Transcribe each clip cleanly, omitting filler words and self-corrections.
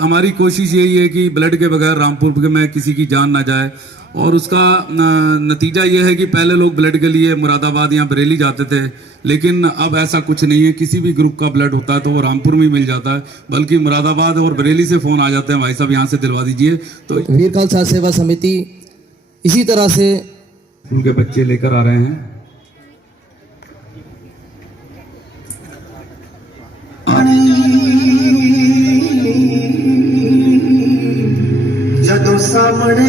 हमारी कोशिश यही है कि ब्लड के बगैर रामपुर में किसी की जान ना जाए। और उसका नतीजा ये है कि पहले लोग ब्लड के लिए मुरादाबाद या बरेली जाते थे, लेकिन अब ऐसा कुछ नहीं है। किसी भी ग्रुप का ब्लड होता है तो वो रामपुर में मिल जाता है, बल्कि मुरादाबाद और बरेली से फ़ोन आ जाते हैं, भाई साहब यहाँ से दिलवा दीजिए। तो वीर खालसा सेवा समिति इसी तरह से स्कूल के बच्चे लेकर आ रहे हैं। जदों सामने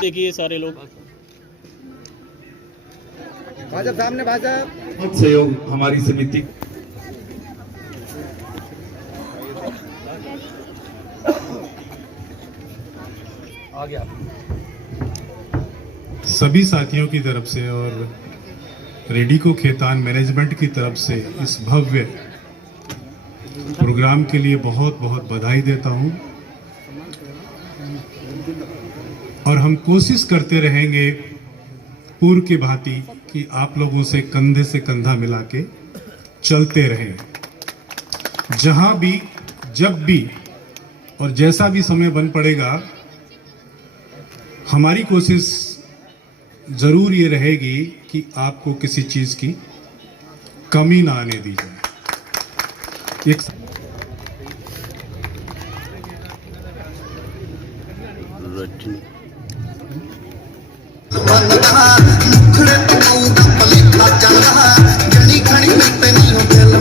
देखिए सारे लोग भाजपा सामने भाजपा बहुत सहयोग हमारी समिति आ गया सभी साथियों की तरफ से और रेडिको खेतान मैनेजमेंट की तरफ से इस भव्य प्रोग्राम के लिए बहुत बहुत बधाई देता हूं। और हम कोशिश करते रहेंगे पूर्व की भांति कि आप लोगों से कंधा मिला के चलते रहें। जहां भी, जब भी और जैसा भी समय बन पड़ेगा, हमारी कोशिश जरूर ये रहेगी कि आपको किसी चीज की कमी ना आने दी जाए। एक मुखड़े तो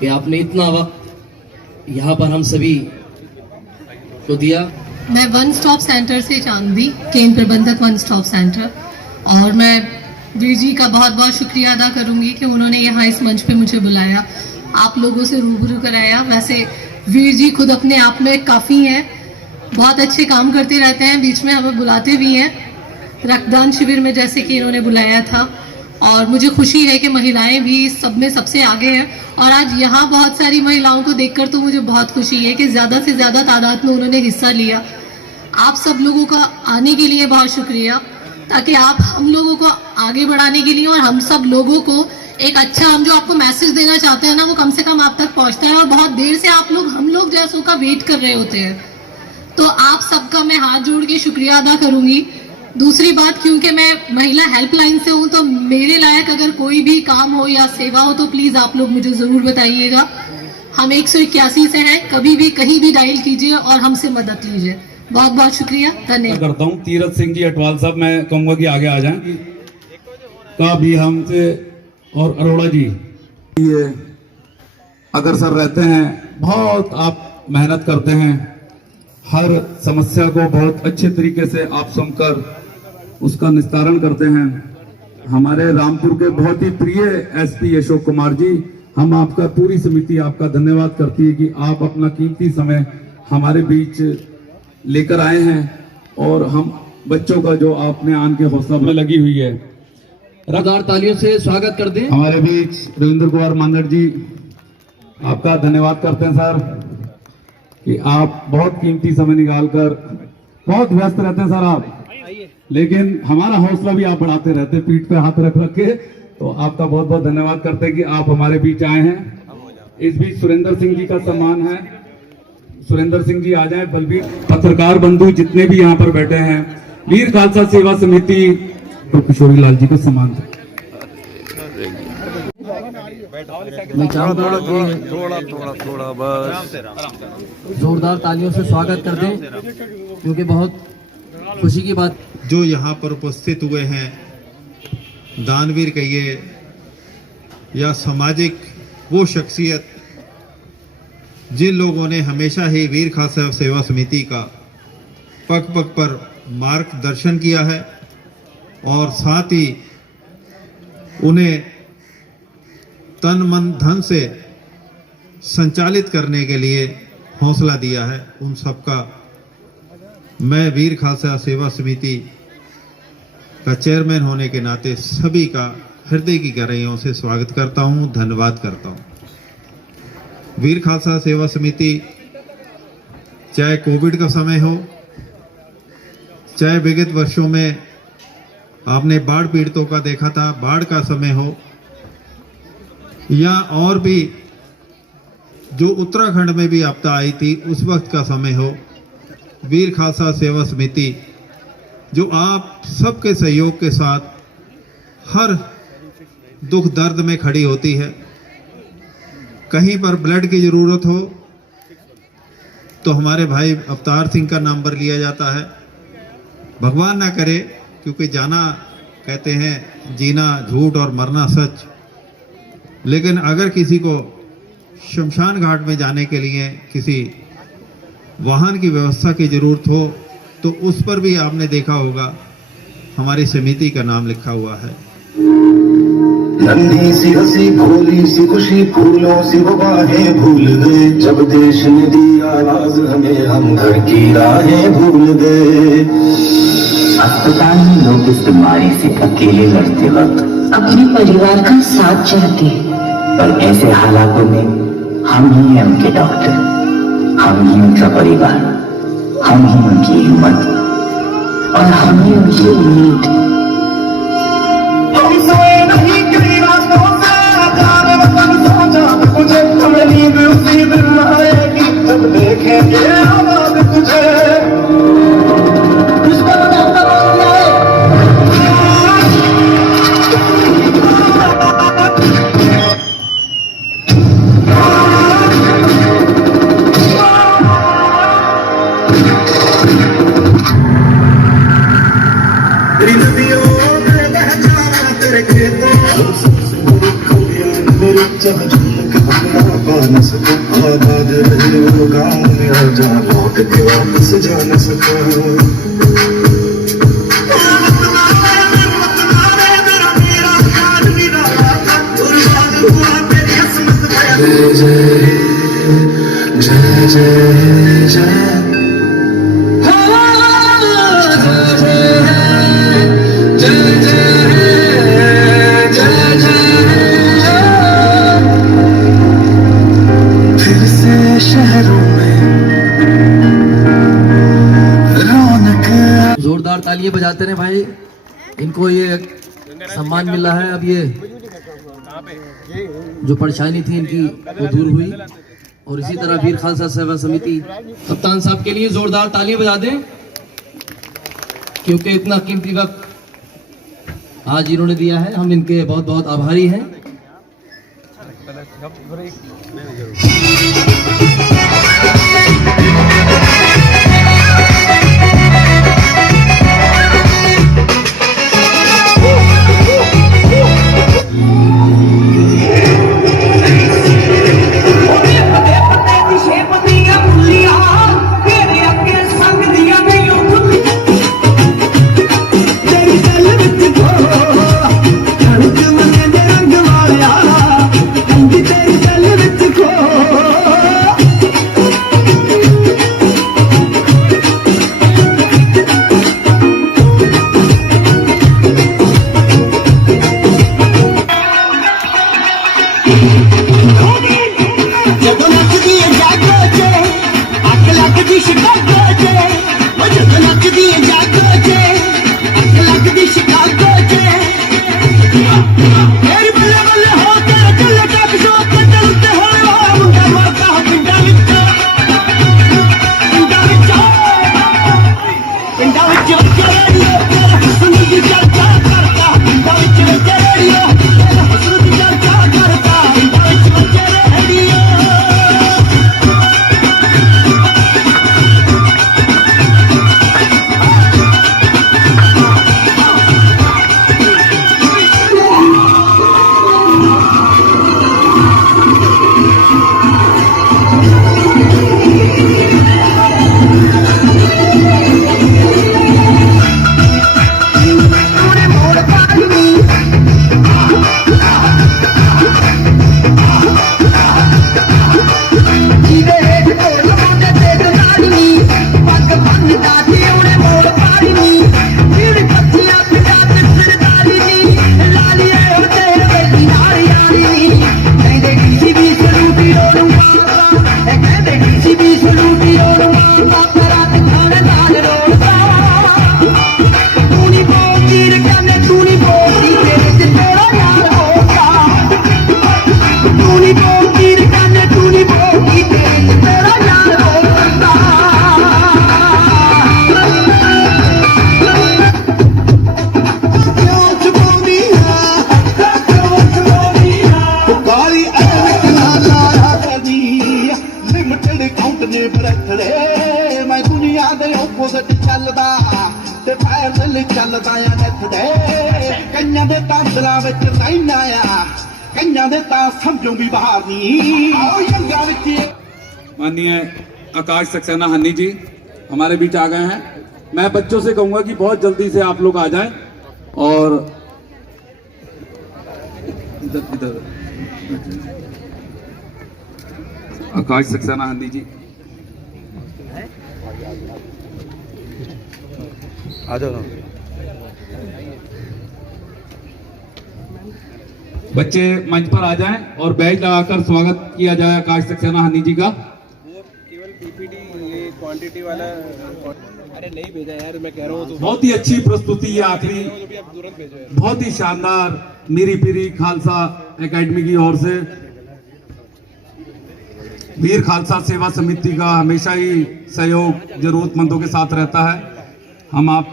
कि आपने इतना वक्त यहाँ पर हम सभी को दिया। मैं वन स्टॉप सेंटर से चांदी, केंद्र प्रबंधक वन स्टॉप सेंटर, और मैं वीर जी का बहुत बहुत शुक्रिया अदा करूंगी कि उन्होंने यहाँ इस मंच पे मुझे बुलाया, आप लोगों से रूबरू कराया। वैसे वीर जी खुद अपने आप में काफ़ी हैं, बहुत अच्छे काम करते रहते हैं, बीच में हमें बुलाते भी हैं रक्तदान शिविर में, जैसे कि इन्होंने बुलाया था। और मुझे खुशी है कि महिलाएं भी इस सब में सबसे आगे हैं, और आज यहाँ बहुत सारी महिलाओं को देखकर तो मुझे बहुत खुशी है कि ज़्यादा से ज़्यादा तादाद में उन्होंने हिस्सा लिया। आप सब लोगों का आने के लिए बहुत शुक्रिया, ताकि आप हम लोगों को आगे बढ़ाने के लिए और हम सब लोगों को एक अच्छा, हम जो आपको मैसेज देना चाहते हैं ना, वो कम से कम आप तक पहुंचता है। और बहुत देर से आप लोग हम लोग जैसों का वेट कर रहे होते हैं, तो आप सबका मैं हाथ जोड़ के शुक्रिया अदा करूंगी। दूसरी बात, क्योंकि मैं महिला हेल्पलाइन से हूँ, तो मेरे लायक अगर कोई भी काम हो या सेवा हो तो प्लीज़ आप लोग मुझे ज़रूर बताइएगा। हम 181 से हैं, कभी भी कहीं भी डायल कीजिए और हमसे मदद लीजिए। बहुत बहुत शुक्रिया, धन्यवाद करता हूँ। तीरथ सिंह जी अटवाल साहब, मैं कहूँगा कि आगे आ जाएं, का भी हमसे, और अरोड़ा जी ये अग्रसर रहते हैं, बहुत आप मेहनत करते हैं, हर समस्या को बहुत अच्छे तरीके से आप सुनकर उसका निस्तारण करते हैं। हमारे रामपुर के बहुत ही प्रिय एसपी अशोक कुमार जी, हम आपका, पूरी समिति आपका धन्यवाद करती है कि आप अपना कीमती समय हमारे बीच लेकर आए हैं, और हम बच्चों का जो आपने आन के हौसला में लगी हुई है। जोरदार तालियों से स्वागत कर दें। हमारे बीच रविंद्र कुमार मानर जी, आपका धन्यवाद करते हैं सर कि आप बहुत कीमती समय निकालकर, बहुत व्यस्त रहते हैं सर आप, लेकिन हमारा हौसला भी आप बढ़ाते रहते हैं, पीठ पे हाथ रख रख के। तो आपका बहुत बहुत धन्यवाद करते हैं कि आप हमारे बीच आए हैं। इस बीच सुरेंद्र सिंह जी का सम्मान है, सुरेंद्र सिंह जी आ जाए। बलबीर, पत्रकार बंधु जितने भी यहाँ पर बैठे हैं, वीर खालसा सेवा समिति, तो किशोरी लाल जी को सम्मान था। मैं चाहूंगा थोड़ा बस जोरदार तालियों से स्वागत कर दें, क्योंकि बहुत खुशी की बात। जो यहाँ पर उपस्थित हुए हैं, दानवीर कहिए या सामाजिक वो शख्सियत जिन लोगों ने हमेशा ही वीर खालसा सेवा समिति का पग पग पर मार्गदर्शन किया है, और साथ ही उन्हें तन मन धन से संचालित करने के लिए हौसला दिया है, उन सबका मैं वीर खालसा सेवा समिति का चेयरमैन होने के नाते सभी का हृदय की गहराइयों से स्वागत करता हूं, धन्यवाद करता हूं। वीर खालसा सेवा समिति चाहे कोविड का समय हो, चाहे विगत वर्षों में आपने बाढ़ पीड़ितों का देखा था, बाढ़ का समय हो, या और भी जो उत्तराखंड में भी आपदा आई थी उस वक्त का समय हो, वीर खालसा सेवा समिति जो आप सबके सहयोग के साथ हर दुख दर्द में खड़ी होती है। कहीं पर ब्लड की ज़रूरत हो तो हमारे भाई अवतार सिंह का नंबर लिया जाता है। भगवान ना करे, क्योंकि जाना कहते हैं जीना झूठ और मरना सच, लेकिन अगर किसी को शमशान घाट में जाने के लिए किसी वाहन की व्यवस्था की ज़रूरत हो तो उस पर भी आपने देखा होगा हमारी समिति का नाम लिखा हुआ है। नन्ही सी हंसी भोली सी खुशी फूलों सी वो बाहें भूल गए, जब देश ने दी आवाज हमें हम घर की राहें भूल गए। अस्पताल में लोग इस बीमारी से अकेले लड़ते वक्त अपने परिवार का साथ चाहते हैं, पर ऐसे हालातों में हम ही हैं उनके डॉक्टर, हम ही उनका परिवार, हम ही उनकी हिम्मत और हम ही उनकी उम्मीद। हम सोए नहीं कई रातों से, जाने वतन सोचा मुझे, हमें नींद उसी दिन आएगी जब देखेंगे आबाद तुझे। जब झुमका न सका, आबाद रहे वो गाँव मेरा जहाँ लौट के वापस जा न सका। जय जय जय जय जय जोरदार तालियां बजाते रहे भाई, इनको ये सम्मान मिला है। अब ये जो परेशानी थी इनकी वो दूर हुई। और इसी तरह वीर खालसा सेवा समिति कप्तान साहब के लिए जोरदार तालियां बजा दें, क्योंकि इतना कीमती वक्त आज इन्होंने दिया है। हम इनके बहुत बहुत आभारी हैं। माननीय आकाश सक्सेना हन्नी जी हमारे बीच आ गए हैं। मैं बच्चों से कहूंगा कि बहुत जल्दी से आप लोग आ जाएं और इधर आकाश सक्सेना हन्नी जी आ जाओ। बच्चे मंच पर आ जाएं और बैच लगाकर स्वागत किया जाए आकाश सक्सेना हन्नी जी का। केवल पीपीटी ये क्वांटिटी वाला, अरे नहीं भेजा यार, मैं कह रहा हूँ। बहुत ही अच्छी प्रस्तुति है आखिरी, तुरंत भेजो। बहुत ही शानदार मीरी पीरी खालसा एकेडमी की ओर से। वीर खालसा सेवा समिति का हमेशा ही सहयोग जरूरतमंदों के साथ रहता है। हम आप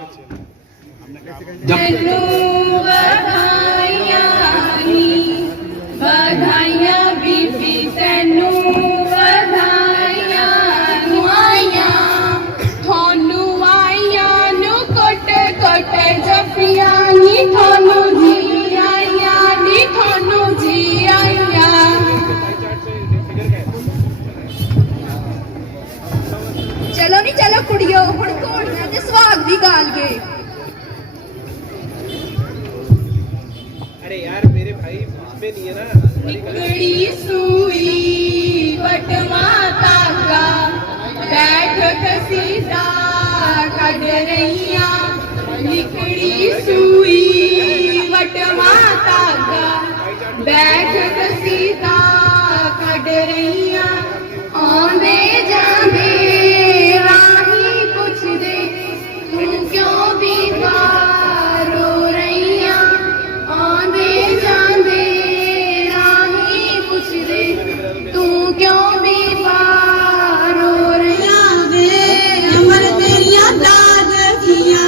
बधाइयां बीबी तैनू बधाइयां नुआइयां थोनू आइयां नु कोट कोट जफियां नी थोनू जी आइयां नी थोनू जी आइयां। अरे यार मेरे भाई इसमें नहीं है ना। निकड़ी सुई बटवा तागा बैठ सीधा कट रहिया। निकड़ी सुई बटवा तागा बैठ सीधा कट रहिया। आंदे जांदे राही पुछदे तू क्यों बीमार हो रहिया। आंदे जांदे राही पुछदे तू क्यों बीमार हो रहिया। अमर तेरिया दाद किया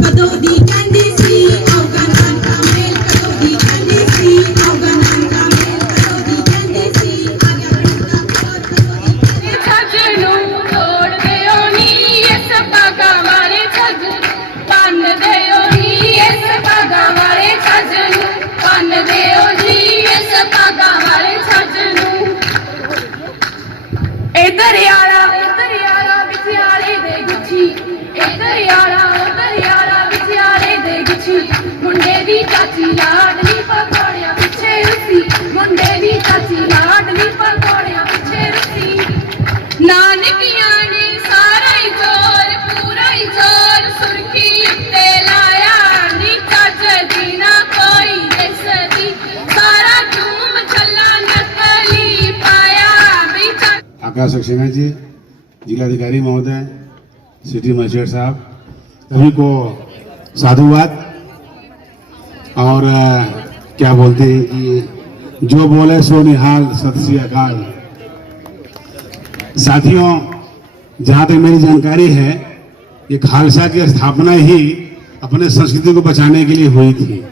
कदों दी कहंदी सी अफगानां दा मेल। कदों दी कहंदी सी अफगानां दा मेल। कदों दी कहंदी सी छजनू तोड़ दियो नी इस पागा वाले छजनू बन दियो नी इस पागा वाले छजनू बन दियो नी इस पागा वाले छजनू। इधर यारा बिचारे दे गुच्छी। इधर यारा बिचारे दे गुच्छी। मुंडे दी चाची लाडली पकौड़िया पिछे रुसी। मुंडे दी चाची लाडली पकौड़िया पिछे रुसी। नानकियां ने सारा ही जोर पूरा ही जोर सुर्खी उत्ते लाया। नी चज दी ना कोई दिसदी सारा झूम छल्ला नकली पाया। आकाश सक्सेना जी, जिलाधिकारी महोदय, सिटी मजिस्ट्रेट साहब, सभी को साधुवाद। और क्या बोलते हैं कि जो बोले सो निहाल, सत श्री अकाल। साथियों, जहाँ तक मेरी जानकारी है, ये खालसा की स्थापना ही अपने संस्कृति को बचाने के लिए हुई थी।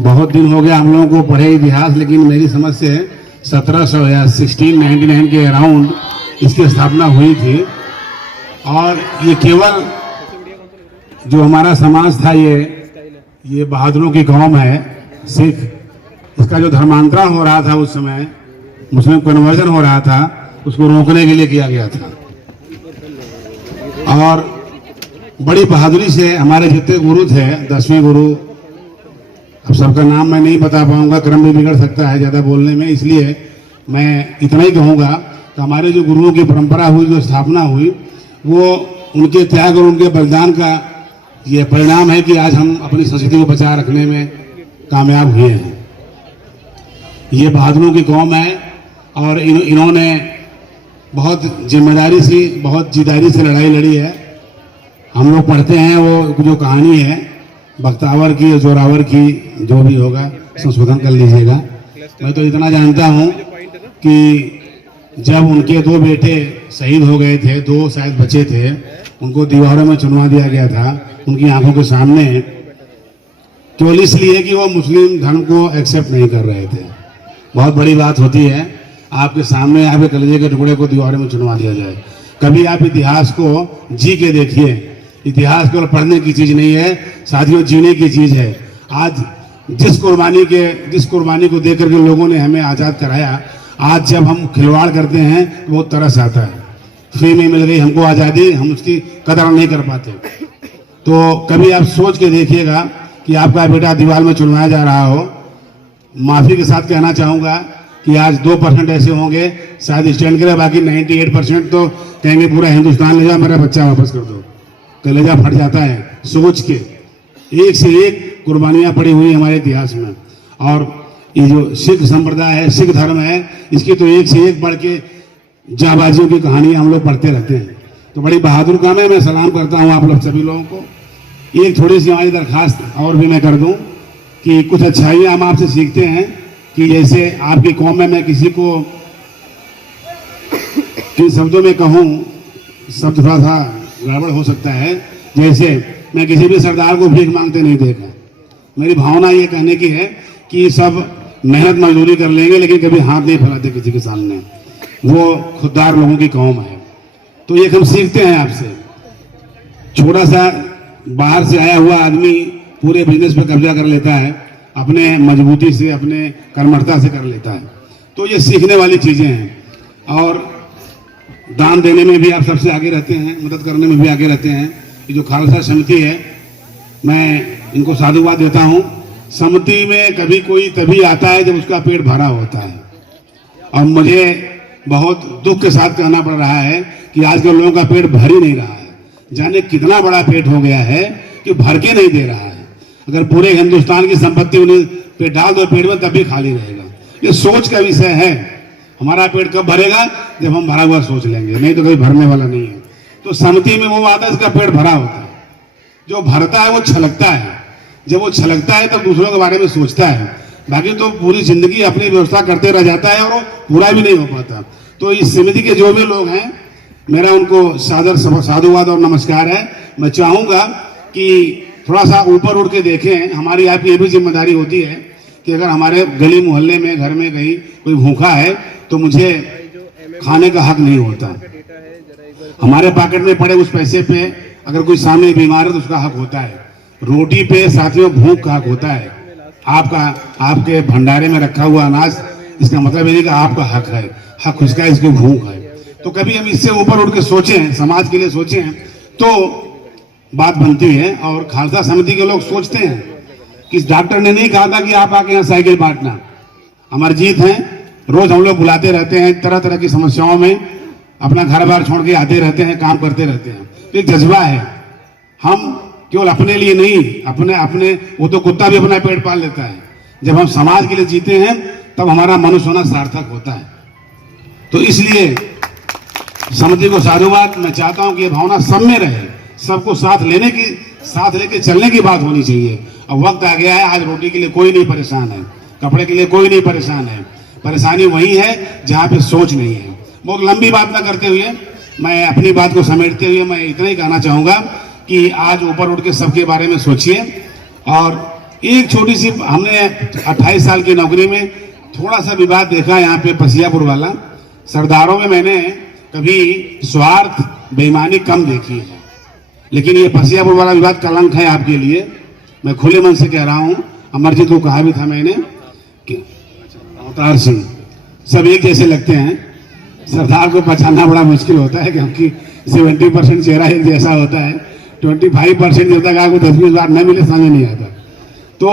बहुत दिन हो गया हम लोगों को पढ़े इतिहास, लेकिन मेरी समझ से 1700 या 1699 के अराउंड इसकी स्थापना हुई थी। और ये केवल जो हमारा समाज था, ये बहादुरों की कौम है, सिख। इसका जो धर्मांतरण हो रहा था उस समय, मुस्लिम कन्वर्जन हो रहा था, उसको रोकने के लिए किया गया था। और बड़ी बहादुरी से हमारे जितने गुरु थे, 10वें गुरु, अब सबका नाम मैं नहीं बता पाऊंगा, क्रम भी बिगड़ सकता है ज़्यादा बोलने में, इसलिए मैं इतना ही कहूँगा कि हमारे जो गुरुओं की परंपरा हुई, जो स्थापना हुई, वो उनके त्याग और उनके बलिदान का ये परिणाम है कि आज हम अपनी संस्कृति को बचा रखने में कामयाब हुए हैं। ये बहादुरों की कौम है और इन्होंने बहुत जिम्मेदारी से, बहुत जिदारी से लड़ाई लड़ी है। हम लोग पढ़ते हैं वो जो कहानी है बख्तावर की, जोरावर की, जो भी होगा संशोधन कर लीजिएगा। मैं तो इतना जानता हूँ कि जब उनके 2 बेटे शहीद हो गए थे, 2 शायद बचे थे, उनको दीवारों में चुनवा दिया गया था उनकी आंखों के सामने, केवल इसलिए कि वो मुस्लिम धर्म को एक्सेप्ट नहीं कर रहे थे। बहुत बड़ी बात होती है, आपके सामने आपके कलेजे के टुकड़े को दीवारों में चुनवा दिया जाए। कभी आप इतिहास को जी के देखिए। इतिहास केवल पढ़ने की चीज नहीं है साथियों, जीने की चीज है। आज जिस कुर्बानी को देख करके लोगों ने हमें आज़ाद कराया, आज जब हम खिलवाड़ करते हैं तो वो तरस आता है। फ्री में मिल गई हमको आज़ादी, हम उसकी कदर नहीं कर पाते। तो कभी आप सोच के देखिएगा कि आपका बेटा दीवार में चुनवाया जा रहा हो। माफी के साथ कहना चाहूँगा कि आज 2% ऐसे होंगे शायद स्टैंड करें, बाकी 98% तो कहेंगे पूरा हिंदुस्तान ले जाओ, मेरा बच्चा वापस कर दो। कलेजा फट जाता है सोच के। एक से एक कुर्बानियां पड़ी हुई हमारे इतिहास में। और ये जो सिख संप्रदाय है, सिख धर्म है, इसकी तो एक से एक बढ़ के जाबाजियों की कहानियां हम लोग पढ़ते रहते हैं। तो बड़ी बहादुर काम है। मैं सलाम करता हूँ आप लोग सभी लोगों को। एक थोड़ी सी हमारी दरखास्त और भी मैं कर दूं कि कुछ अच्छाइयाँ हम आपसे सीखते हैं कि जैसे आपकी कौम में मैं किसी को किन शब्दों में कहूँ, शब्द थोड़ा सा गड़बड़ हो सकता है। जैसे मैं किसी भी सरदार को भीख मांगते नहीं देखा। मेरी भावना ये कहने की है कि सब मेहनत मजदूरी कर लेंगे लेकिन कभी हाथ नहीं फैलाते किसी के सामने। वो खुददार लोगों की कौम है। तो ये हम सीखते हैं आपसे। छोटा सा बाहर से आया हुआ आदमी पूरे बिजनेस पे कब्जा कर लेता है, अपने मजबूती से, अपने कर्मठता से कर लेता है। तो ये सीखने वाली चीजें हैं। और दान देने में भी आप सबसे आगे रहते हैं, मदद करने में भी आगे रहते हैं। ये जो खालसा समिति है, मैं इनको साधुवाद देता हूँ समिति में कभी कोई तभी आता है जब उसका पेट भरा होता है। और मुझे बहुत दुख के साथ कहना पड़ रहा है कि आजकल लोगों का पेट भर ही नहीं रहा है। जाने कितना बड़ा पेट हो गया है कि भर के नहीं दे रहा है। अगर पूरे हिंदुस्तान की संपत्ति उन्हें पेट डाल दो पेट में तब भी खाली रहेगा। ये सोच का विषय है। हमारा पेट कब भरेगा? जब हम भरा हुआ सोच लेंगे, नहीं तो कभी भरने वाला नहीं है। तो समिति में वो आता है इसका पेट भरा होता है। जो भरता है वो छलकता है। जब वो छलकता है तब दूसरों के बारे में सोचता है। बाकी तो पूरी जिंदगी अपनी व्यवस्था करते रह जाता है और वो पूरा भी नहीं हो पाता। तो इस समिति के जो भी लोग हैं, मेरा उनको सादर साधुवाद और नमस्कार है। मैं चाहूंगा कि थोड़ा सा ऊपर उठ के देखें। हमारी आपकी ये भी जिम्मेदारी होती है कि अगर हमारे गली मोहल्ले में, घर में कहीं कोई भूखा है तो मुझे खाने का हक नहीं होता। हमारे पॉकेट में पड़े उस पैसे पे अगर कोई सामने बीमार है तो उसका हक होता है। रोटी पे साथियों भूख का हक होता है। आपके भंडारे में रखा हुआ अनाज, इसका मतलब ये नहीं कि आपका हक है। हक उसका है, इसकी भूख है। तो कभी हम इससे ऊपर उठ के सोचें, समाज के लिए सोचें तो बात बनती है। और खालसा समिति के लोग सोचते हैं कि इस डॉक्टर ने नहीं कहा था कि आप आके यहाँ साइकिल बांटना। अमरजीत हैं, रोज हम लोग बुलाते रहते हैं, तरह तरह की समस्याओं में अपना घर बार छोड़ के आते रहते हैं, काम करते रहते हैं। तो एक जज्बा है। हम केवल अपने लिए नहीं, अपने वो तो कुत्ता भी अपना पेट पाल लेता है। जब हम समाज के लिए जीते हैं तब हमारा मनुष्य होना सार्थक होता है। तो इसलिए समिति को साधुवाद। मैं चाहता हूं कि ये भावना सब में रहे। सबको साथ लेके चलने की बात होनी चाहिए। अब वक्त आ गया है, आज रोटी के लिए कोई नहीं परेशान है, कपड़े के लिए कोई नहीं परेशान है। परेशानी वही है जहां पे सोच नहीं है। बहुत लंबी बात न करते हुए, मैं अपनी बात को समेटते हुए मैं इतना ही कहना चाहूंगा कि आज ऊपर उठ के सबके बारे में सोचिए। और एक छोटी सी, हमने 28 साल की नौकरी में थोड़ा सा विवाद देखा यहाँ पे पसियापुर वाला। सरदारों में मैंने कभी स्वार्थ, बेईमानी कम देखी है, लेकिन ये पसियापुर वाला विवाद कलंक है आपके लिए। मैं खुले मन से कह रहा हूं। अमरजीत को कहा भी था मैंने कि अवतार सिंह सब एक जैसे लगते हैं। सरदार को पहचानना बड़ा मुश्किल होता है क्योंकि 70% चेहरा एक जैसा होता है। 25% जब तक आपको 10-20 बार न मिले समझ नहीं आता। तो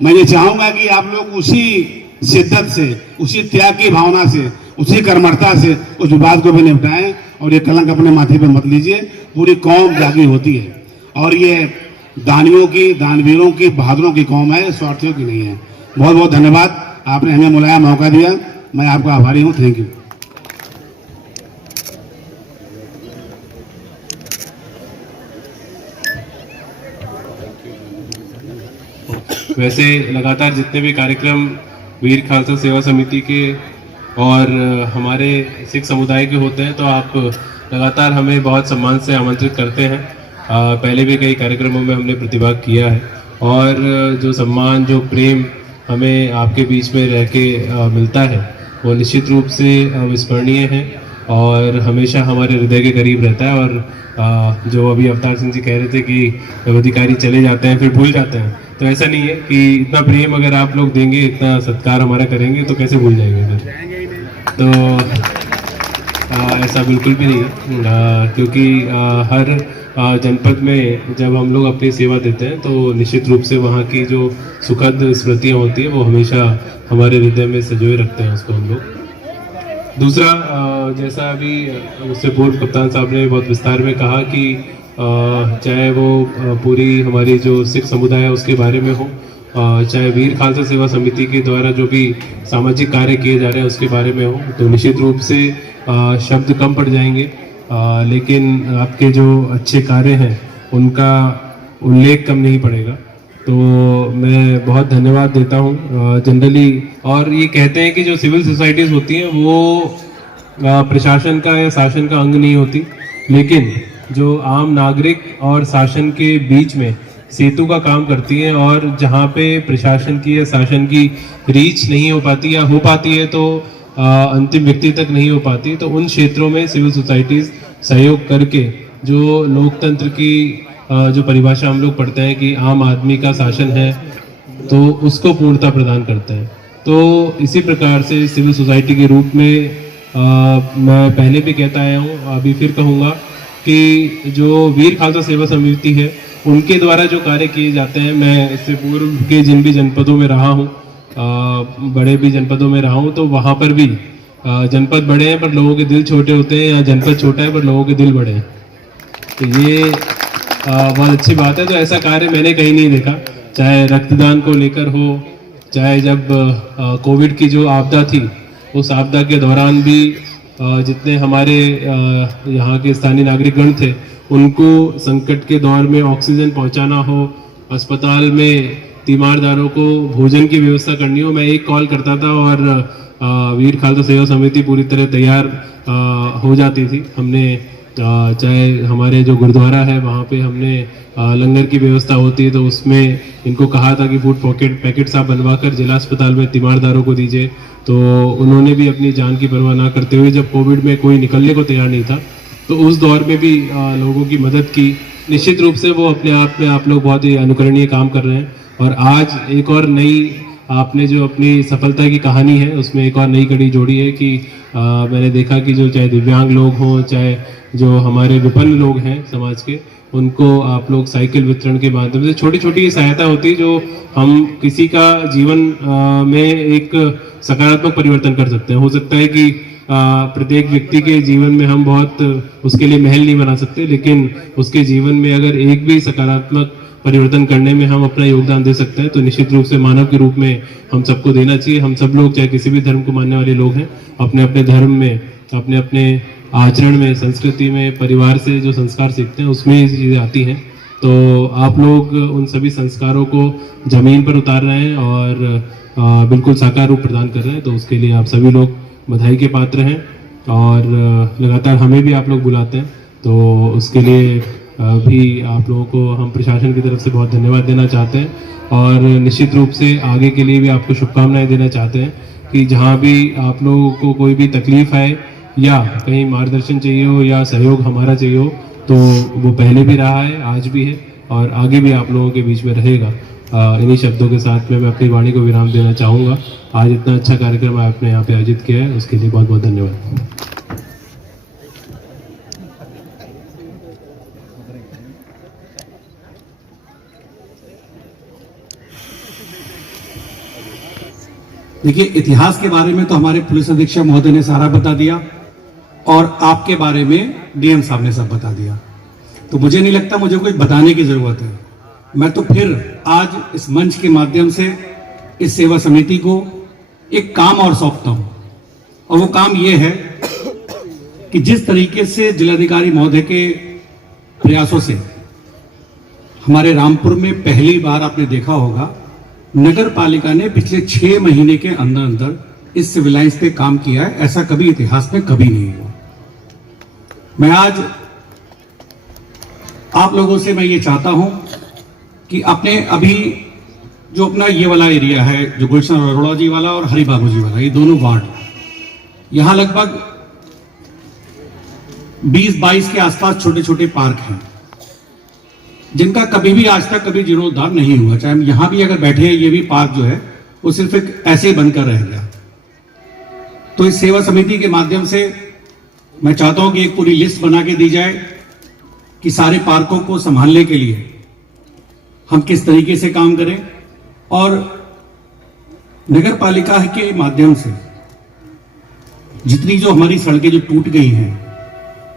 मैं ये चाहूंगा कि आप लोग उसी शिद्दत से, उसी त्याग की भावना से, उसी कर्मठता से उस विवाद को भी निपटाएं और ये कलंक अपने माथे पे मत लीजिए। पूरी कौम जागी होती है और ये दानियों की, दानवीरों की, बहादुरों की कौम है, स्वार्थियों की नहीं है। बहुत बहुत धन्यवाद। आपने हमें मुलायम मौका दिया, मैं आपका आभारी हूँ। Thank you. वैसे लगातार जितने भी कार्यक्रम वीर खालसा सेवा समिति के और हमारे सिख समुदाय के होते हैं तो आप लगातार हमें बहुत सम्मान से आमंत्रित करते हैं। पहले भी कई कार्यक्रमों में हमने प्रतिभाग किया है और जो सम्मान, जो प्रेम हमें आपके बीच में रह के मिलता है वो निश्चित रूप से विस्मरणीय है और हमेशा हमारे हृदय के करीब रहता है। और जो अभी अवतार सिंह जी कह रहे थे कि अधिकारी चले जाते हैं फिर भूल जाते हैं, तो ऐसा नहीं है कि इतना प्रेम अगर आप लोग देंगे, इतना सत्कार हमारा करेंगे तो कैसे भूल जाएंगे फिर। तो ऐसा बिल्कुल भी नहीं है क्योंकि हर जनपद में जब हम लोग अपनी सेवा देते हैं तो निश्चित रूप से वहाँ की जो सुखद स्मृतियाँ होती है वो हमेशा हमारे हृदय में संजोए रखते हैं उसको हम लोग। दूसरा, जैसा अभी उससे पूर्व कप्तान साहब ने बहुत विस्तार में कहा कि चाहे वो पूरी हमारी जो सिख समुदाय है उसके बारे में हो, चाहे वीर खालसा सेवा समिति के द्वारा जो भी सामाजिक कार्य किए जा रहे हैं उसके बारे में हो, तो निश्चित रूप से शब्द कम पड़ जाएंगे, लेकिन आपके जो अच्छे कार्य हैं उनका उल्लेख कम नहीं पड़ेगा। तो मैं बहुत धन्यवाद देता हूँ जनरली। और ये कहते हैं कि जो सिविल सोसाइटीज़ होती हैं वो प्रशासन का या शासन का अंग नहीं होती, लेकिन जो आम नागरिक और शासन के बीच में सेतु का काम करती हैं और जहाँ पे प्रशासन की या शासन की रीच नहीं हो पाती या हो पाती है तो अंतिम व्यक्ति तक नहीं हो पाती, तो उन क्षेत्रों में सिविल सोसाइटीज़ सहयोग करके जो लोकतंत्र की जो परिभाषा हम लोग पढ़ते हैं कि आम आदमी का शासन है तो उसको पूर्णता प्रदान करते हैं। तो इसी प्रकार से सिविल सोसाइटी के रूप में मैं पहले भी कहता आया हूँ, अभी फिर कहूँगा कि जो वीर खालसा सेवा समिति है उनके द्वारा जो कार्य किए जाते हैं, मैं इससे पूर्व के जिन भी जनपदों में रहा हूँ, बड़े भी जनपदों में रहा हूँ, तो वहाँ पर भी जनपद बड़े हैं पर लोगों के दिल छोटे होते हैं, या जनपद छोटा है पर लोगों के दिल बड़े हैं। तो ये बहुत अच्छी बात है। तो ऐसा कार्य मैंने कहीं नहीं देखा, चाहे रक्तदान को लेकर हो, चाहे जब कोविड की जो आपदा थी उस आपदा के दौरान भी जितने हमारे यहाँ के स्थानीय नागरिकगण थे उनको संकट के दौर में ऑक्सीजन पहुँचाना हो, अस्पताल में तीमारदारों को भोजन की व्यवस्था करनी हो, मैं एक कॉल करता था और वीर खालसा सेवा समिति पूरी तरह तैयार हो जाती थी। हमने चाहे हमारे जो गुरुद्वारा है वहाँ पे हमने लंगर की व्यवस्था होती है, तो उसमें इनको कहा था कि फूड पैकेट्स आप बनवा कर जिला अस्पताल में तीमारदारों को दीजिए। तो उन्होंने भी अपनी जान की परवाह ना करते हुए, जब कोविड में कोई निकलने को तैयार नहीं था, तो उस दौर में भी लोगों की मदद की। निश्चित रूप से वो अपने आप में आप लोग बहुत ही अनुकरणीय काम कर रहे हैं। और आज एक और नई आपने जो अपनी सफलता की कहानी है उसमें एक और नई कड़ी जोड़ी है कि मैंने देखा कि जो चाहे दिव्यांग लोग हों, चाहे जो हमारे विपन्न लोग हैं समाज के, उनको आप लोग साइकिल वितरण के माध्यम से छोटी छोटी सहायता होती है जो हम किसी का जीवन में एक सकारात्मक परिवर्तन कर सकते हैं। हो सकता है कि प्रत्येक व्यक्ति के जीवन में हम बहुत उसके लिए महल नहीं बना सकते, लेकिन उसके जीवन में अगर एक भी सकारात्मक परिवर्तन करने में हम अपना योगदान दे सकते हैं तो निश्चित रूप से मानव के रूप में हम सबको देना चाहिए। हम सब लोग चाहे किसी भी धर्म को मानने वाले लोग हैं, अपने अपने धर्म में, अपने अपने आचरण में, संस्कृति में, परिवार से जो संस्कार सीखते हैं उसमें ये चीज़ें आती हैं। तो आप लोग उन सभी संस्कारों को जमीन पर उतार रहे हैं और बिल्कुल साकार रूप प्रदान कर रहे हैं, तो उसके लिए आप सभी लोग बधाई के पात्र हैं। और लगातार हमें भी आप लोग बुलाते हैं, तो उसके लिए भी आप लोगों को हम प्रशासन की तरफ से बहुत धन्यवाद देना चाहते हैं। और निश्चित रूप से आगे के लिए भी आपको शुभकामनाएं देना चाहते हैं कि जहां भी आप लोगों को कोई भी तकलीफ आए या कहीं मार्गदर्शन चाहिए हो या सहयोग हमारा चाहिए हो, तो वो पहले भी रहा है, आज भी है और आगे भी आप लोगों के बीच में रहेगा। इन्हीं शब्दों के साथ में मैं अपनी वाणी को विराम देना चाहूँगा। आज इतना अच्छा कार्यक्रम आपने यहाँ पे आयोजित किया है, उसके लिए बहुत बहुत धन्यवाद। देखिए, इतिहास के बारे में तो हमारे पुलिस अधीक्षक महोदय ने सारा बता दिया और आपके बारे में डीएम साहब ने सब बता दिया, तो मुझे नहीं लगता मुझे कुछ बताने की जरूरत है। मैं तो फिर आज इस मंच के माध्यम से इस सेवा समिति को एक काम और सौंपता हूं, और वो काम ये है कि जिस तरीके से जिलाधिकारी महोदय के प्रयासों से हमारे रामपुर में पहली बार आपने देखा होगा, नगर पालिका ने पिछले 6 महीने के अंदर अंदर इस सिविल लाइंस पे काम किया है। ऐसा कभी इतिहास में कभी नहीं हुआ। मैं आज आप लोगों से मैं ये चाहता हूं कि अपने अभी जो अपना ये वाला एरिया है, जो गुलशन अरोड़ा जी वाला और हरि बाबू जी वाला, ये दोनों वार्ड, यहां लगभग 20-22 के आसपास छोटे छोटे पार्क हैं जिनका कभी भी आज तक कभी जीर्णोद्धार नहीं हुआ। चाहे हम यहां भी अगर बैठे हैं, ये भी पार्क जो है वो सिर्फ एक ऐसे ही बनकर रह गया। तो इस सेवा समिति के माध्यम से मैं चाहता हूं कि एक पूरी लिस्ट बना के दी जाए कि सारे पार्कों को संभालने के लिए हम किस तरीके से काम करें, और नगर पालिका के माध्यम से जितनी जो हमारी सड़कें जो टूट गई हैं,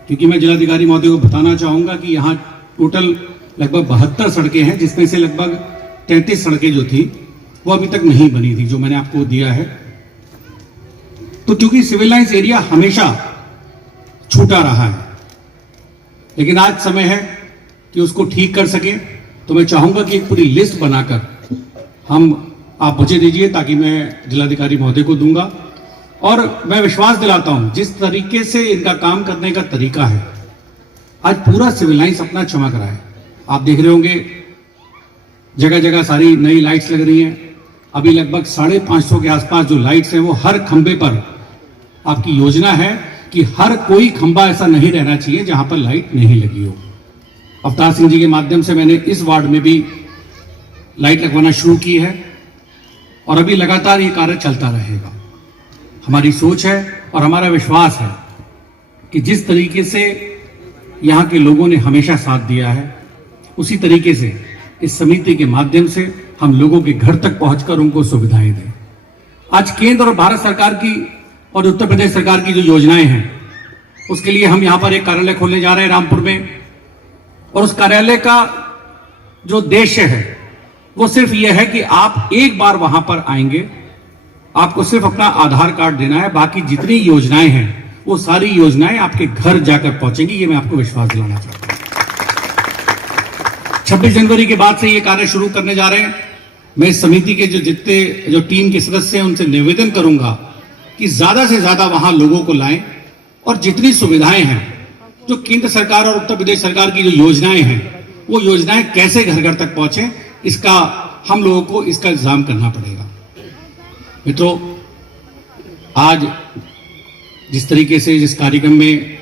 क्योंकि मैं जिलाधिकारी महोदय को बताना चाहूंगा कि यहाँ टोटल लगभग 72 सड़कें हैं, जिसमें से लगभग 33 सड़कें जो थी वो अभी तक नहीं बनी थी, जो मैंने आपको दिया है। तो क्योंकि सिविल लाइंस एरिया हमेशा छूटा रहा है, लेकिन आज समय है कि उसको ठीक कर सके, तो मैं चाहूंगा कि एक पूरी लिस्ट बनाकर आप मुझे दीजिए ताकि मैं जिलाधिकारी महोदय को दूंगा। और मैं विश्वास दिलाता हूं जिस तरीके से इनका काम करने का तरीका है, आज पूरा सिविल लाइंस अपना चमक रहा है। आप देख रहे होंगे जगह जगह सारी नई लाइट्स लग रही हैं। अभी लगभग 550 के आसपास जो लाइट्स हैं वो हर खंबे पर, आपकी योजना है कि हर कोई खंबा ऐसा नहीं रहना चाहिए जहां पर लाइट नहीं लगी हो। अवतार सिंह जी के माध्यम से मैंने इस वार्ड में भी लाइट लगवाना शुरू की है और अभी लगातार ये कार्य चलता रहेगा। हमारी सोच है और हमारा विश्वास है कि जिस तरीके से यहाँ के लोगों ने हमेशा साथ दिया है, उसी तरीके से इस समिति के माध्यम से हम लोगों के घर तक पहुंचकर उनको सुविधाएं दें। आज केंद्र और भारत सरकार की और उत्तर प्रदेश सरकार की जो योजनाएं हैं, उसके लिए हम यहाँ पर एक कार्यालय खोलने जा रहे हैं रामपुर में। और उस कार्यालय का जो उद्देश्य है वो सिर्फ ये है कि आप एक बार वहां पर आएंगे, आपको सिर्फ अपना आधार कार्ड देना है, बाकी जितनी योजनाएं हैं वो सारी योजनाएं आपके घर जाकर पहुंचेंगी। ये मैं आपको विश्वास दिलाना चाहता हूं। 26 जनवरी के बाद से ये कार्य शुरू करने जा रहे हैं। मैं इस समिति के जो टीम के सदस्य हैं उनसे निवेदन करूंगा कि ज्यादा से ज्यादा वहां लोगों को लाएं और जितनी सुविधाएं हैं, जो केंद्र सरकार और उत्तर प्रदेश सरकार की जो योजनाएं हैं, वो योजनाएं कैसे घर घर तक पहुंचे, इसका हम लोगों को इसका इंतजाम करना पड़ेगा। मित्रों, आज जिस तरीके से जिस कार्यक्रम में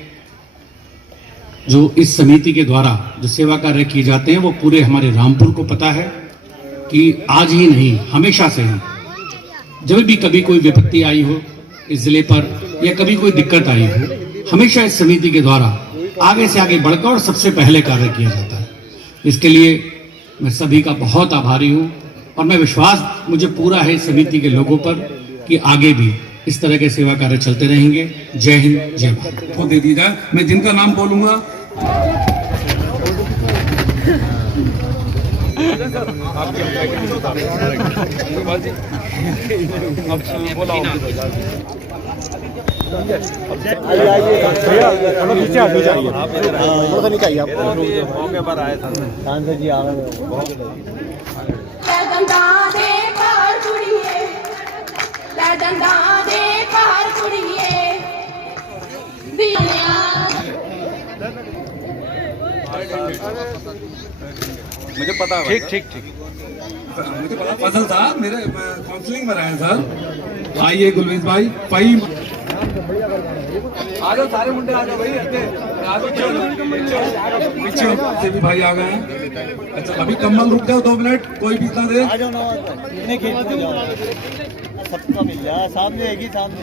जो इस समिति के द्वारा जो सेवा कार्य किए जाते हैं, वो पूरे हमारे रामपुर को पता है कि आज ही नहीं, हमेशा से ही जब भी कभी कोई विपत्ति आई हो इस जिले पर या कभी कोई दिक्कत आई हो, हमेशा इस समिति के द्वारा आगे से आगे बढ़कर और सबसे पहले कार्य किया जाता है। इसके लिए मैं सभी का बहुत आभारी हूं और मैं विश्वास मुझे पूरा है इस समिति के लोगों पर कि आगे भी इस तरह के सेवा कार्य चलते रहेंगे। जय हिंद, जय भारत। को दे दी जाए। मैं जिनका नाम बोलूंगा मुझे पता है। ठीक मुझे पता फजल साहब मेरे काउंसलिंग में रहे सर। आइए गुलवेज भाई, आ जाओ सारे मुंडे, आ जाओ भाई। पीछे से भी भाई आ गए हैं। अच्छा अभी कम्बल रुक जाओ 2 मिनट, कोई भी इतना दे। आ जाओ ना, सबका मिल जाए, सामने एक ही सामने।